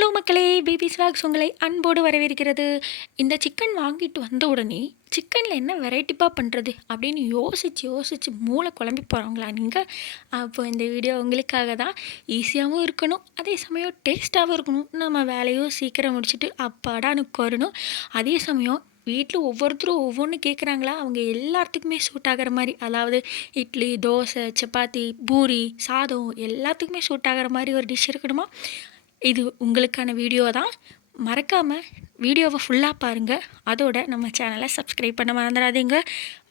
Hello மக்களே, baby ஸ்வாக்ஸ் உங்களை அன்போடு வரவேற்கிறது. இந்த சிக்கன் வாங்கிட்டு வந்த உடனே சிக்கனில் என்ன வெரைட்டிப்பா பண்ணுறது அப்படின்னு யோசித்து மூளை குழம்பி போகிறாங்களா நீங்கள்? அப்போ இந்த வீடியோ உங்களுக்காக தான். ஈஸியாகவும் இருக்கணும், அதே சமயம் டேஸ்ட்டாகவும் இருக்கணும். நம்ம வேலையும் சீக்கிரம் முடிச்சுட்டு அப்பாடான்னு உட்காரணும். அதே சமயம் வீட்டில் ஒவ்வொருத்தரும் ஒவ்வொன்று கேட்குறாங்களா, அவங்க எல்லாத்துக்குமே சூட் ஆகிற மாதிரி, அதாவது இட்லி, தோசை, சப்பாத்தி, பூரி, சாதம் எல்லாத்துக்குமே சூட் ஆகிற மாதிரி ஒரு டிஷ் இருக்கணுமா? இது உங்களுக்கான வீடியோ தான். மறக்காமல் வீடியோவை ஃபுல்லாக பாருங்கள். அதோட நம்ம சேனலை சப்ஸ்கிரைப் பண்ண மறந்துடாதீங்க.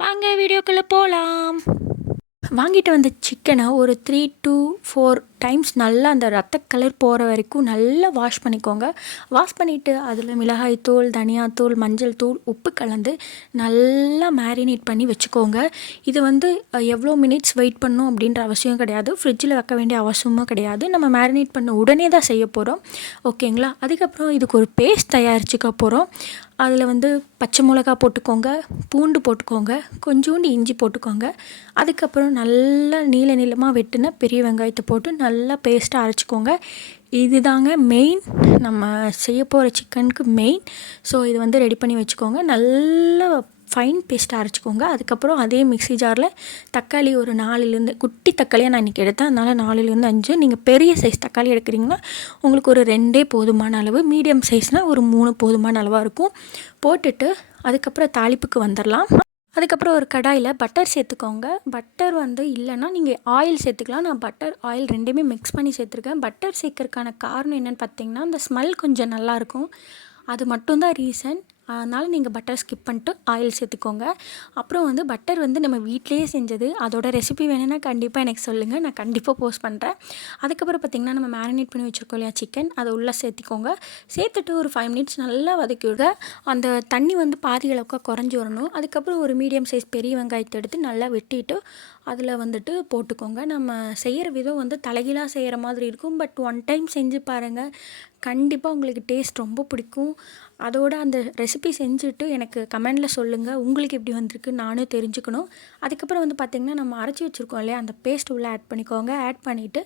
வாங்க வீடியோக்குள்ளே போகலாம். வாங்கிட்டு வந்த சிக்கனை ஒரு 3 to 4 டைம்ஸ் நல்லா அந்த ரத்த கலர் போகிற வரைக்கும் நல்லா வாஷ் பண்ணிக்கோங்க. வாஷ் பண்ணிவிட்டு அதில் மிளகாய்த்தூள், தனியாத்தூள், மஞ்சள் தூள், உப்பு கலந்து நல்லா மேரினேட் பண்ணி வச்சுக்கோங்க. இது எவ்வளோ மினிட்ஸ் வெயிட் பண்ணணும் அப்படின்ற அவசியம் கிடையாது. ஃப்ரிட்ஜில் வைக்க வேண்டிய அவசியமும் கிடையாது. நம்ம மேரினேட் பண்ண உடனே தான் செய்ய போகிறோம். ஓகேங்களா? அதுக்கப்புறம் இதுக்கு ஒரு பேஸ்ட் தயாரிச்சுக்க போகிறோம். அதில் பச்சை மிளகா போட்டுக்கோங்க, பூண்டு போட்டுக்கோங்க, கொஞ்சோண்டு இஞ்சி போட்டுக்கோங்க. அதுக்கப்புறம் நல்லா நீளமாக வெட்டின பெரிய வெங்காயத்தை போட்டு நல்லா பேஸ்ட்டாக அரைச்சிக்கோங்க. இது தாங்க மெயின், நம்ம செய்ய போகிற சிக்கனுக்கு மெயின். ஸோ இது ரெடி பண்ணி வச்சுக்கோங்க. நல்லா ஃபைன் பேஸ்ட்டாக அரைச்சிக்கோங்க. அதுக்கப்புறம் அதே மிக்ஸி ஜாரில் தக்காளி ஒரு 4லேருந்து, குட்டி தக்காளியாக நான் இன்றைக்கி எடுத்தேன், அதனால் 4லேருந்து 5. நீங்கள் பெரிய சைஸ் தக்காளி எடுக்கிறீங்கன்னா உங்களுக்கு ஒரு 2 போதுமான அளவு, மீடியம் சைஸ்னால் ஒரு 3 போதுமான அளவாக இருக்கும். போட்டுட்டு அதுக்கப்புறம் தாளிப்புக்கு வந்துடலாம். அதுக்கப்புறம் ஒரு கடாயில் பட்டர் சேர்த்துக்கோங்க. பட்டர் இல்லைன்னா நீங்கள் ஆயில் சேர்த்துக்கலாம். நான் பட்டர், ஆயில் ரெண்டுமே மிக்ஸ் பண்ணி சேர்த்துருக்கேன். பட்டர் சேர்க்கறதுக்கான காரணம் என்னென்னு பார்த்தீங்கன்னா, அந்த ஸ்மெல் கொஞ்சம் நல்லாயிருக்கும். அது மட்டும்தான் ரீசன். அதனால் நீங்கள் பட்டர் ஸ்கிப் பண்ணிட்டு ஆயில் சேர்த்துக்கோங்க. அப்புறம் பட்டர் நம்ம வீட்டிலேயே செஞ்சது. அதோட ரெசிபி வேணும்னா கண்டிப்பாக எனக்கு சொல்லுங்கள், நான் கண்டிப்பாக போஸ்ட் பண்ணுறேன். அதுக்கப்புறம் பார்த்திங்கன்னா, நம்ம மேரினேட் பண்ணி வச்சுருக்கோம் இல்லையா சிக்கன், அதை உள்ளே சேர்த்திக்கோங்க. சேர்த்துட்டு ஒரு 5 மினிட்ஸ் நல்லா வதக்கி விடுங்க. அந்த தண்ணி பாதி அளவுக்கு குறைஞ்சி வரணும். அதுக்கப்புறம் ஒரு மீடியம் சைஸ் பெரிய வெங்காயத்தை எடுத்து நல்லா வெட்டிட்டு அதில் போட்டுக்கோங்க. நம்ம செய்கிற விதம் தலைகீழாக செய்கிற மாதிரி இருக்கும். பட் 1 டைம் செஞ்சு பாருங்கள், கண்டிப்பாக உங்களுக்கு டேஸ்ட் ரொம்ப பிடிக்கும். அதோட அந்த ரெசிபி செஞ்சுட்டு எனக்கு கமெண்டில் சொல்லுங்கள், உங்களுக்கு எப்படி வந்திருக்கு நானும் தெரிஞ்சுக்கணும். அதுக்கப்புறம் பார்த்திங்கன்னா, நம்ம அரைச்சி வச்சுருக்கோம் இல்லையா, அந்த பேஸ்ட் உள்ளே ஆட் பண்ணிக்கோங்க. ஆட் பண்ணிவிட்டு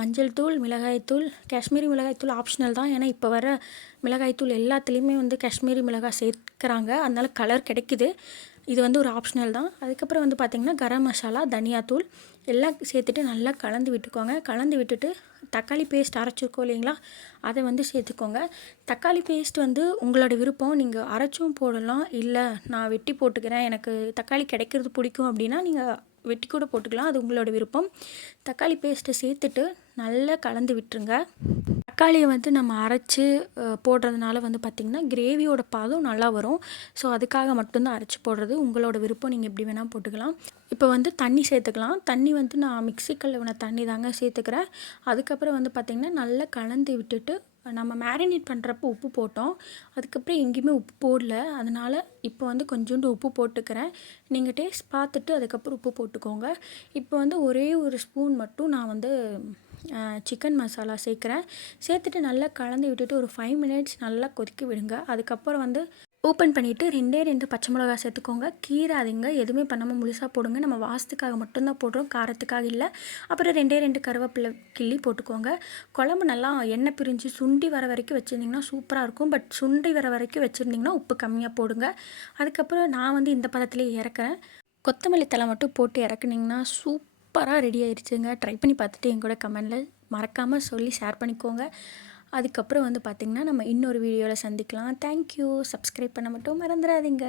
மஞ்சள் தூள், மிளகாய்த்தூள், காஷ்மீரி மிளகாய்த்தூள் ஆப்ஷனல் தான். ஏன்னா இப்போ வர மிளகாய்த்தூள் எல்லாத்துலேயுமே காஷ்மீரி மிளகாய் சேர்க்குறாங்க, அதனால கலர் கிடைக்குது. இது ஒரு ஆப்ஷனல் தான். அதுக்கப்புறம் பார்த்திங்கன்னா, கரம் மசாலா, தனியாத்தூள் எல்லாம் சேர்த்துட்டு நல்லா கலந்து விட்டுக்கோங்க. கலந்து விட்டுட்டு தக்காளி பேஸ்ட் அரைச்சிருக்கோம் இல்லைங்களா, அதை சேர்த்துக்கோங்க. தக்காளி பேஸ்ட் உங்களோட விருப்பம். நீங்கள் அரைச்சும் போடலாம், இல்லை நான் வெட்டி போட்டுக்கிறேன், எனக்கு தக்காளி கிடைக்கிறது பிடிக்கும் அப்படின்னா நீங்கள் வெட்டி கூட போட்டுக்கலாம், அது உங்களோட விருப்பம். தக்காளி பேஸ்ட்டை சேர்த்துட்டு நல்லா கலந்து விட்டுருங்க. தக்காளியை நம்ம அரைச்சி போடுறதுனால பார்த்திங்கன்னா கிரேவியோட பதம் நல்லா வரும். ஸோ அதுக்காக மட்டும்தான் அரைச்சி போடுறது, உங்களோட விருப்பம், நீங்கள் எப்படி வேணால் போட்டுக்கலாம். இப்போ தண்ணி சேர்த்துக்கலாம். தண்ணி நான் மிக்ஸி கழுவின தண்ணி தாங்க சேர்த்துக்கிறேன். அதுக்கப்புறம் பார்த்திங்கன்னா நல்லா கலந்து விட்டுட்டு, நம்ம மேரினேட் பண்ணுறப்போ உப்பு போட்டோம், அதுக்கப்புறம் எங்கேயுமே உப்பு போடல, அதனால் இப்போ கொஞ்சோண்டு உப்பு போட்டுக்கிறேன். நீங்கள் டேஸ்ட் பார்த்துட்டு அதுக்கப்புறம் உப்பு போட்டுக்கோங்க. இப்போ ஒரே ஒரு ஸ்பூன் மட்டும் நான் சிக்கன் மசாலா சேர்க்குறேன். சேர்த்துட்டு நல்லா கலந்து விட்டுட்டு ஒரு 5 மினிட்ஸ் நல்லா கொதிக்க விடுங்க. அதுக்கப்புறம் ஓப்பன் பண்ணிவிட்டு 2 பச்சை மிளகா சேர்த்துக்கோங்க. கீராதீங்க, எதுவுமே பண்ணாமல் முழுசாக போடுங்க. நம்ம வாசத்துக்காக மட்டும்தான் போடுறோம், காரத்துக்காக இல்லை. அப்புறம் 2 கருவேப்பிலை கிள்ளி போட்டுக்கோங்க. குழம்பு நல்லா எண்ணெய் பிரிஞ்சு சுண்டி வர வரைக்கும் வச்சுருந்திங்கன்னா சூப்பராக இருக்கும். பட் சுண்டி வர வரைக்கும் வச்சுருந்திங்கன்னா உப்பு கம்மியாக போடுங்க. அதுக்கப்புறம் நான் இந்த பதத்திலே இறக்குறேன். கொத்தமல்லி தழை மட்டும் போட்டு இறக்குனிங்கன்னா சூப்பராக ரெடி ஆயிடுச்சுங்க. ட்ரை பண்ணி பார்த்துட்டு எங்கூட கமெண்டில் மறக்காமல் சொல்லி ஷேர் பண்ணிக்கோங்க. அதுக்கப்புறம் பார்த்திங்கன்னா, நம்ம இன்னொரு வீடியோவில் சந்திக்கலாம். தேங்க்யூ. சப்ஸ்கிரைப் பண்ண மட்டும் மறந்துடாதீங்க.